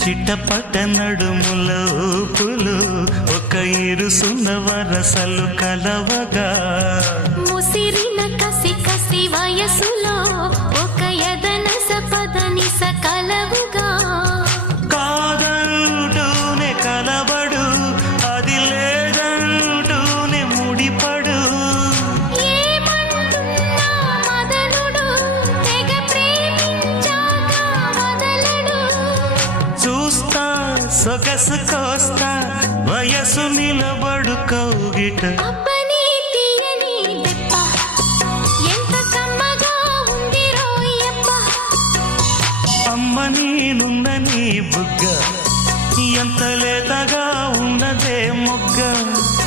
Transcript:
చిట్టపట నడుముల ఊపులు ఒక ఇరుసున్న వరసలు కలవగా ముసిరిన కసి కసి వయసులో ఒక యదనస పదనిస కలవుగా కాదంటూనే కలబడు అది లేదంటూనే ముడిపడు ఏమంటున్నా మదనుడు తెగ ప్రేమించాక వదలడు చూస్తా సొగసు కోస్తా వయసు నిలబడు కౌగిట అబ్బని తీయని దెబ్బ ఎంత కమ్మగా ఉంది రోయప్ప అమ్మ నేనున్న నీ బుగ్గ ఎంత లేతగా ఉన్నదే మొగ్గ